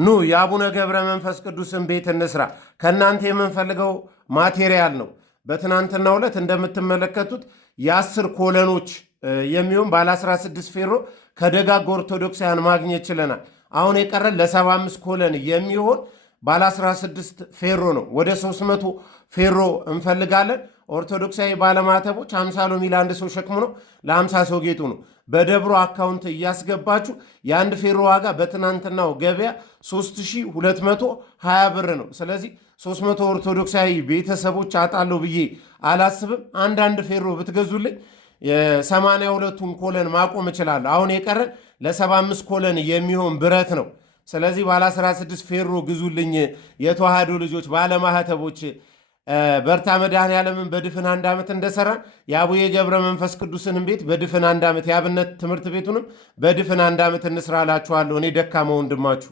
ኑ የአቡነ ገብረ መንፈስ ቅዱስን ቤት እንስራ። ከእናንተ የምንፈልገው ማቴሪያል ነው። በትናንትናው ዕለት እንደምትመለከቱት የ10 ኮለኖች የሚሆን ባለ 16 ፌሮ ከደጋግ ኦርቶዶክሳውያን ማግኘት ችለናል። አሁን የቀረን ለ75 ኮለን የሚሆን ባለ 16 ፌሮ ነው። ወደ 300 ፌሮ እንፈልጋለን። ኦርቶዶክሳዊ ባለማተቦች 50 ሎሚ ለአንድ ሰው ሸክሙ ነው፣ ለ50 ሰው ጌጡ ነው። በደብሮ አካውንት እያስገባችሁ የአንድ ፌሮ ዋጋ በትናንትናው ገበያ 3220 ብር ነው። ስለዚህ 300 ኦርቶዶክሳዊ ቤተሰቦች አጣለሁ ብዬ አላስብም። አንዳንድ ፌሮ ብትገዙልኝ የ82ቱን ኮለን ማቆም እችላለሁ። አሁን የቀረን ለ75 ኮለን የሚሆን ብረት ነው። ስለዚህ ባለ 16 ፌሮ ግዙልኝ የተዋህዶ ልጆች ባለማህተቦች። በርታ መድኃኔዓለምን በድፍን 1 ዓመት እንደሰራን የአቡነ ገብረ መንፈስ ቅዱስንም ቤት በድፍን 1 ዓመት የአብነት ትምህርት ቤቱንም በድፍን 1 ዓመት እንስራላችኋለሁ። እኔ ደካማ ወንድማችሁ